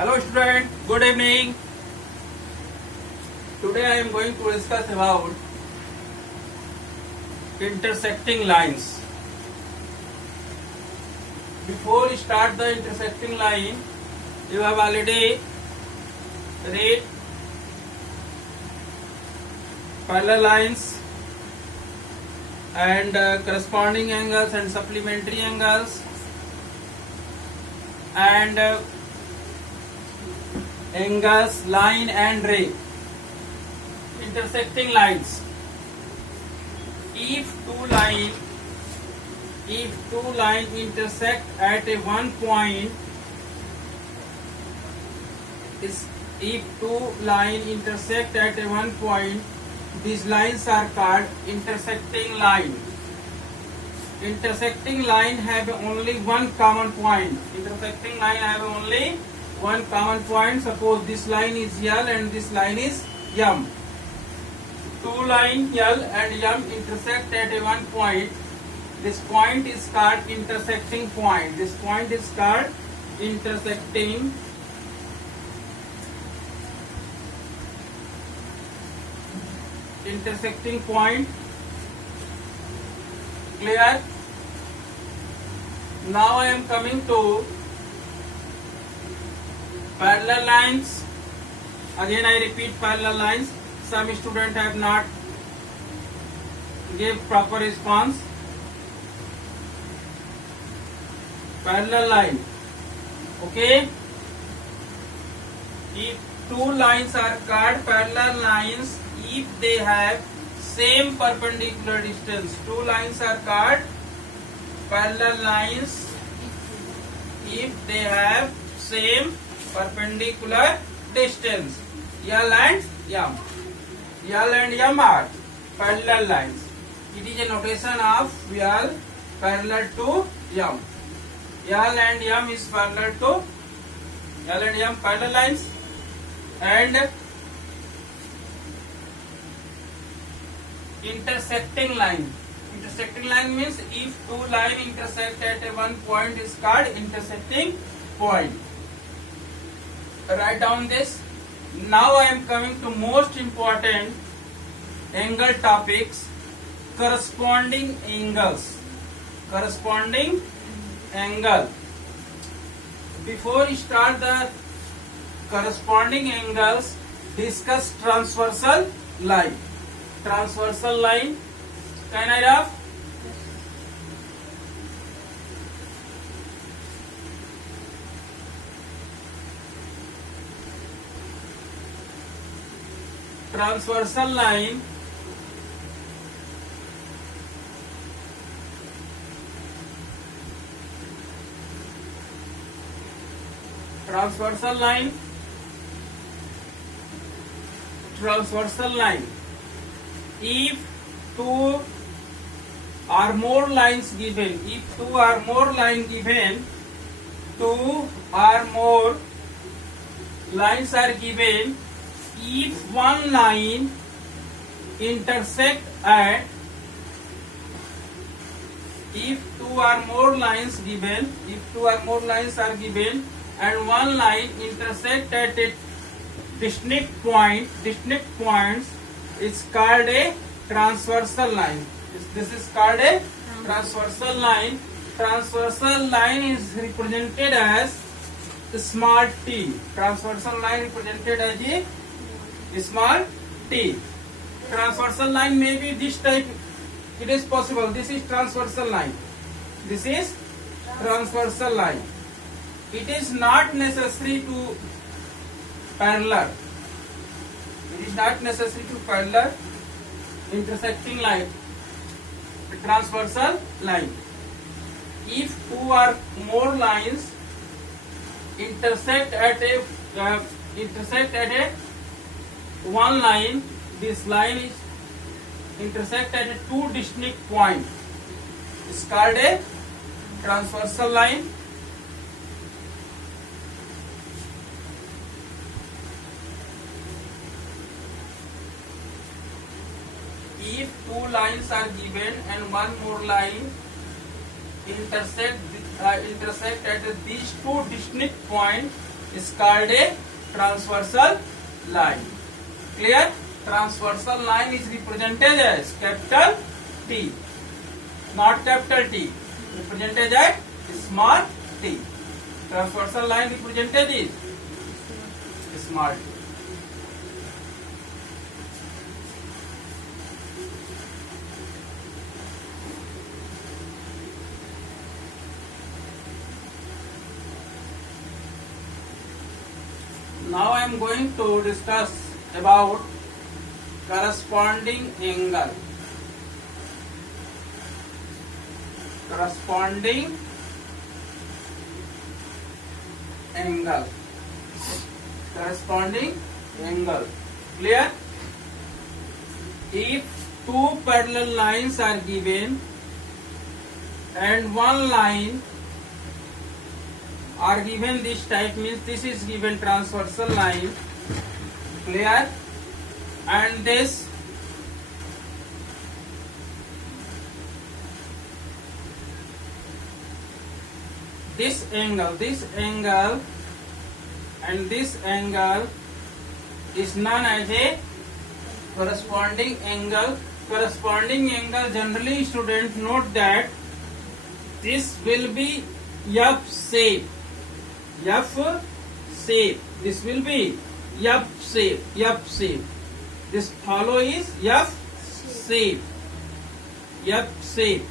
Hello student, good evening. Today I am going to discuss about intersecting lines. Before we start the intersecting line, you have already read parallel lines and corresponding angles and supplementary angles and angles, line and ray. Intersecting lines. If two line intersect at a one point, these lines are called intersecting line. Intersecting line have only one common point. Intersecting line have only one common point. Suppose this line is L and this line is M. Two lines L and M intersect at a one point. This point is called intersecting point. This point is called intersecting point. Clear? Now I am coming to parallel lines. Again I repeat parallel lines. Some students have not give proper response. Parallel line. Okay. If two lines are called parallel lines if they have same perpendicular distance. Two lines are called parallel lines if they have same perpendicular distance. L and M. L and M are parallel lines. It is a notation of L parallel to M. L and M is parallel to L and M parallel lines. And intersecting line. Intersecting line means if two lines intersect at a one point is called intersecting point. Write down this. Now I am coming to most important angle topics. Corresponding angles. Corresponding angle. Before we start the corresponding angles, discuss transversal line. Transversal line. Can I have? Transversal line. Transversal line. Transversal line. If two or more lines given, two or more lines are given, if one line intersect at, if two or more lines are given and one line intersect at a distinct points is called a transversal line. This is called a transversal line. Transversal line is represented as small t. Transversal line represented as a small t. Transversal line may be this type. It is possible. This is transversal line. This is transversal line. It is not necessary to parallel. It is not necessary to parallel intersecting line. The transversal line. If two or more lines intersect at a one line, this line is intersect at a two distinct point. It's called a transversal line. If two lines are given and one more line intersect at these two distinct points, is called a transversal line. Clear? Transversal line is represented as capital T, not capital T. Represented as small t. Transversal line represented is small t. Now I am going to discuss about corresponding angle. Corresponding angle. Corresponding angle. Clear? If two parallel lines are given and one line are given this type, means this is given transversal line. Clear? And this angle and this angle is known as a corresponding angle. Corresponding angle, generally students note that this will be F shape. F shape. This will be F shape. F shape. This follow is F shape. F shape.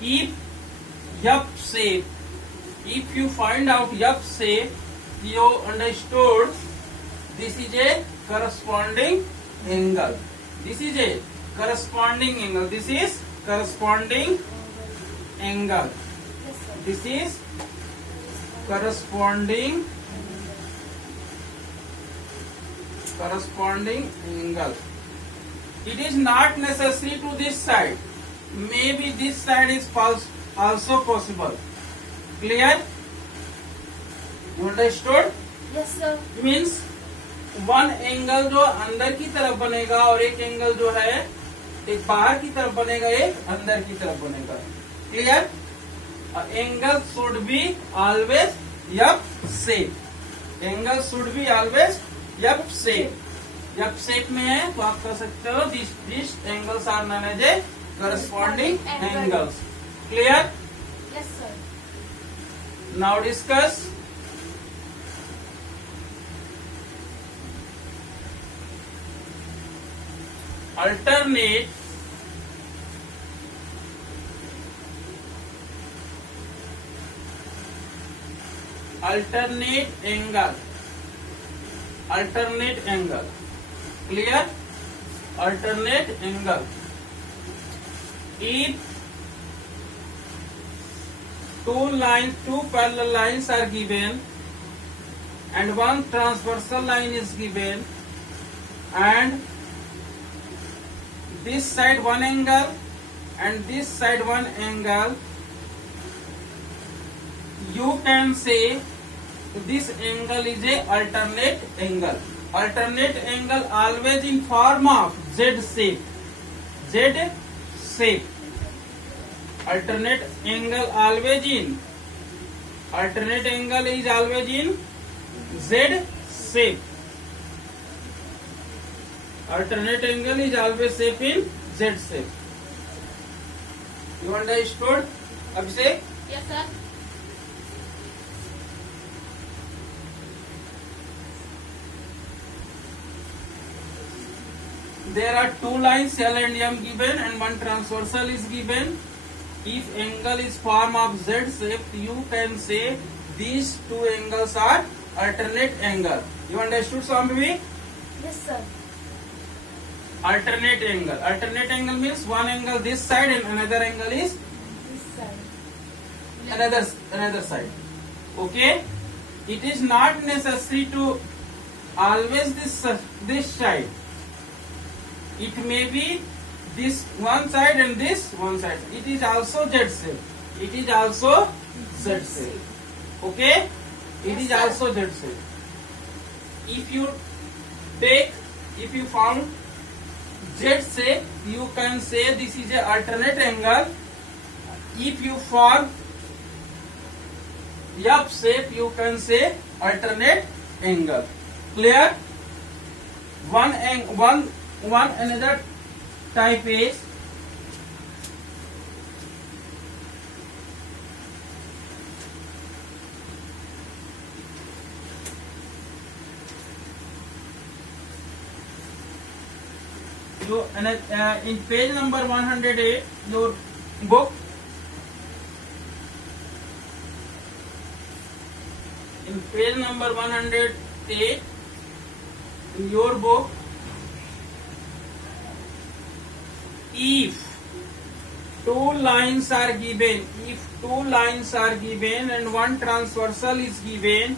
If F shape, if you find out F shape, you understood this is a corresponding angle. This is a corresponding angle. This is corresponding angle. This is corresponding angle. It is not necessary to this side. Maybe this side is also possible. Clear? You understood? Yes, sir. Means one angle जो अंदर की तरफ बनेगा और एक angle जो है एक बाहर की तरफ बनेगा, एक अंदर की तरफ बनेगा. Clear? Angle should be always F shape. Angle should be always F shape. F shape में है तो आप कह सकते हो this angles are known as a corresponding angles. Clear? Yes, sir. Now discuss alternate angle. Alternate angle. Clear? Alternate angle. If two parallel lines are given and one transversal line is given, and this side one angle and this side one angle, you can say this angle is a alternate angle. Alternate angle always in form of Z shape. Z shape. Alternate angle is always in Z shape. Alternate angle is always shape in Z shape. You understood? Abhishek? Yes, sir. There are two lines L and M given and one transversal is given. If angle is form of Z shape, you can say these two angles are alternate angle. You understood, Swami? Yes, sir. Alternate angle. Alternate angle means one angle this side and another angle is This side. another side. Okay? It is not necessary to always this side. It may be this one side and this one side. It is also Z shape. It is also Z shape. Okay? It is also Z shape. If you found Z shape, you can say this is an alternate angle. If you F shape you can say alternate angle. Clear? One another type is in page number 108 your book. In page number 108 in your book, if two lines are given and one transversal is given,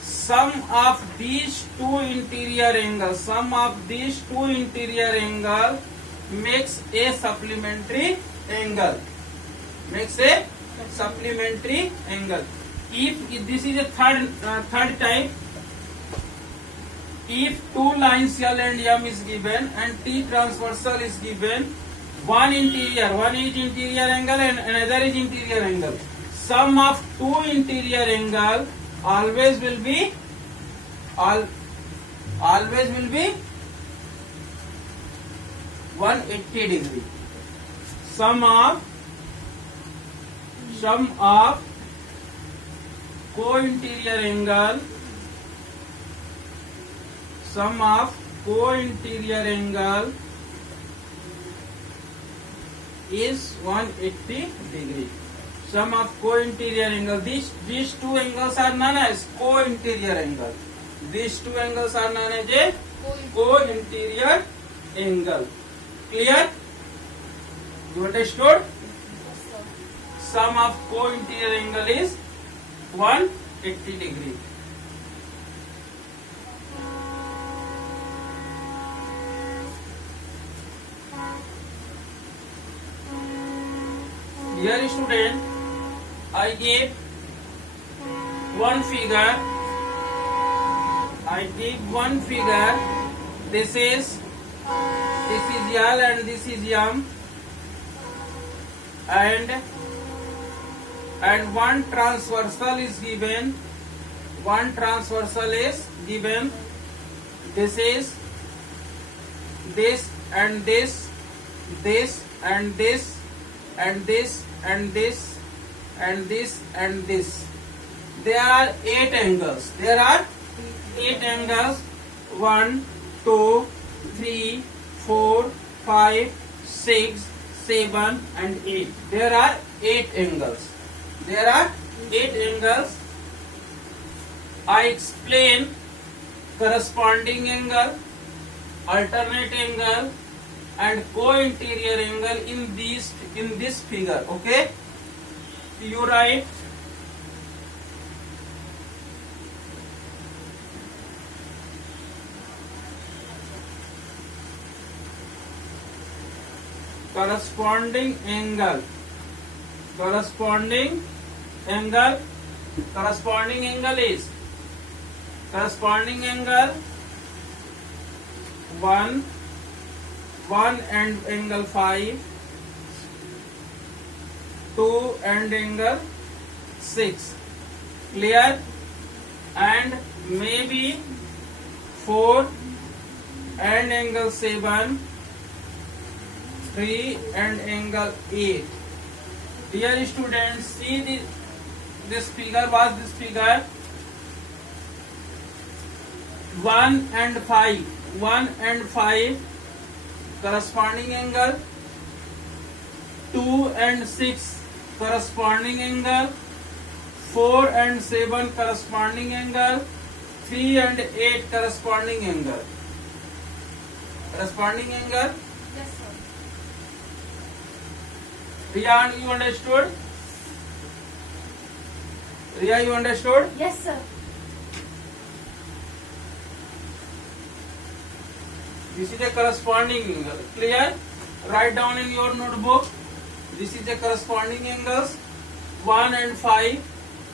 sum of these two interior angles makes a supplementary angle. If this is a third type, if two lines L and M is given and T transversal is given, one is interior angle and another is interior angle. Sum of two interior angle always will be 180 degree. Sum of co-interior angle is 180 degree. Sum of co-interior angle. These two angles are known as co-interior angle. These two angles are known as a co-interior angle. Clear? You understood? Yes, sir. Sum of co-interior angle is 180 degree. Dear student, I gave one figure. This is L and this is M, and one transversal is given. This is this and this and this and this and this and this and this. There are 8 angles. 1, 2, 3, 4, 5, 6, 7 and 8. There are 8 angles. I explain corresponding angle, alternate angle and co-interior angle in this figure. Okay, you write corresponding angle is 1 and angle 5, 2 and angle 6. Clear? And maybe 4 and angle 7, 3 and angle 8. Dear students, see this figure. 1 and 5 corresponding angle, 2 and 6 corresponding angle, 4 and 7 corresponding angle, 3 and 8 corresponding angle. Yes, sir. Riya, you understood? Yes, sir. This is a corresponding angle. Clear? Write down in your notebook. This is the corresponding angles. 1 and 5,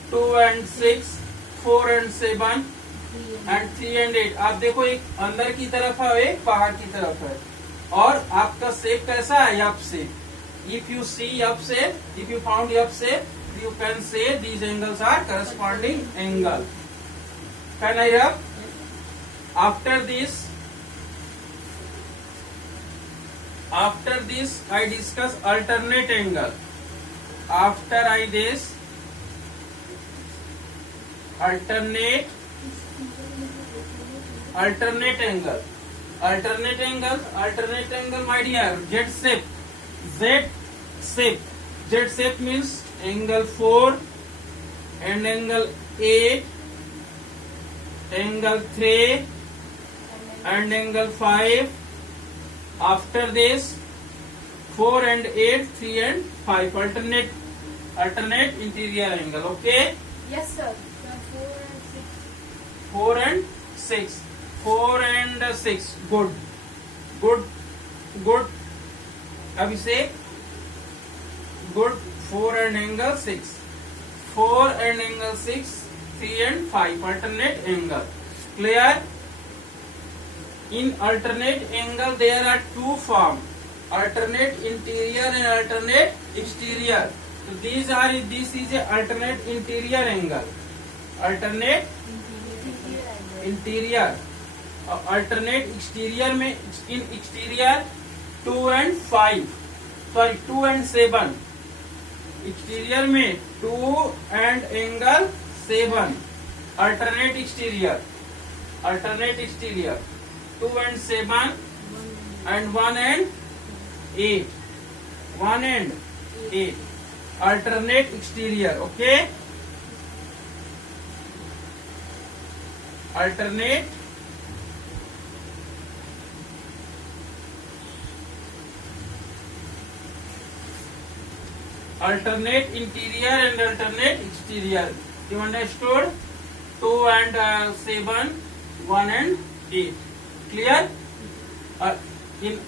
2 and 6, 4 and 7 and 3 and 8. आप देखो, एक अंदर की तरफ है, एक बाहर की तरफ है. और आपका शेप कैसा है? F shape. If you see F shape, if you found F shape, you can say these angles are corresponding angle. Can I rub? After this I discuss alternate angle. After I this alternate angle. Alternate angle, my dear. Z shape means angle 4 and angle 8, angle 3 and angle 5. After this 4 and 8, 3 and 5. Alternate interior angle. Okay. Yes, sir. 4 and 6. 4 and 6. Good. Abhishek. Good. 4 and angle 6. 4 and angle 6. 3 and 5. Alternate angle. Clear? In alternate angle there are two forms. Alternate interior and alternate exterior. So this is a alternate interior angle. Alternate interior alternate exterior में इन exterior 2 and 5 sorry 2 and 7 exterior में 2 and angle 7 alternate exterior 2 and 7 and 1 and 8 alternate exterior. Okay alternate interior and alternate exterior. You understood? 2 and 7, 1 and 8. Clear? In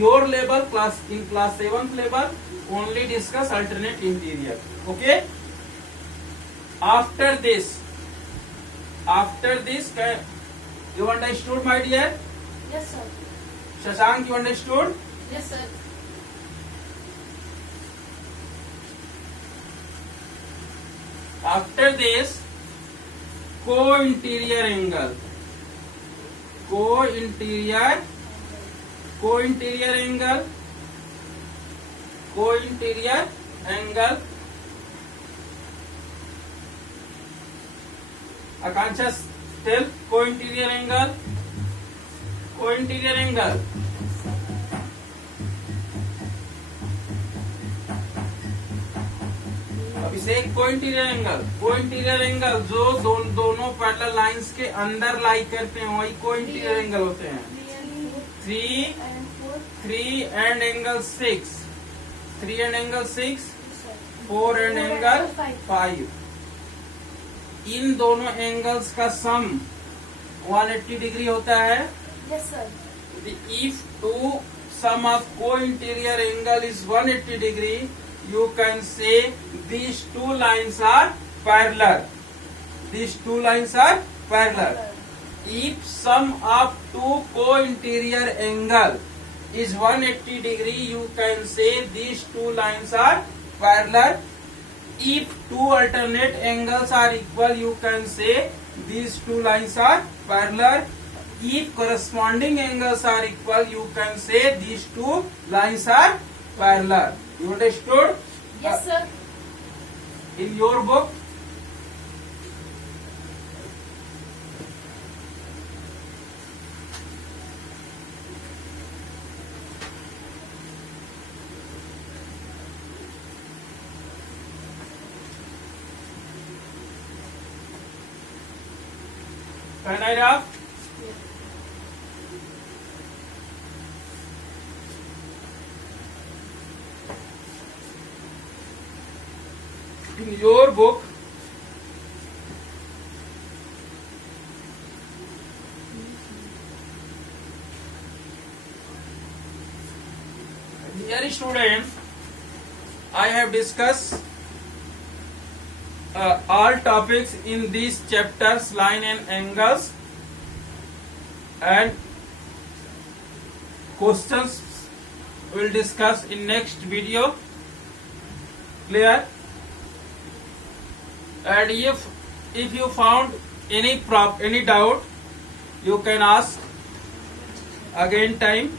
your level class, in class 7th level, only discuss alternate interior. Okay? After this, you understood, my dear? Yes, sir. Shashank, you understood? Yes, sir. After this, co-interior angle. Akansha, tell co-interior angle. Abhishek को-इंटीरियर angle जो दोनों parallel lines के अंदर लाई करते हैं वही को-इंटीरियर angle होते हैं. 3 and angle 6, 4 and angle 5. इन दोनों एंगल्स का सम 180 डिग्री होता है. Yes, sir. If two sum of co-interior angle is 180 degree, you can say these two lines are parallel. If sum of two co-interior angle is 180 degree, you can say these two lines are parallel. If two alternate angles are equal, you can say these two lines are parallel. If corresponding angles are equal, you can say these two lines are parallel. You understood? Yes, sir. In your book, can I wrap? In your book, dear student, I have discussed all topics in these chapters, line and angles, and questions we will discuss in next video. Clear? And if you found any doubt, you can ask again time.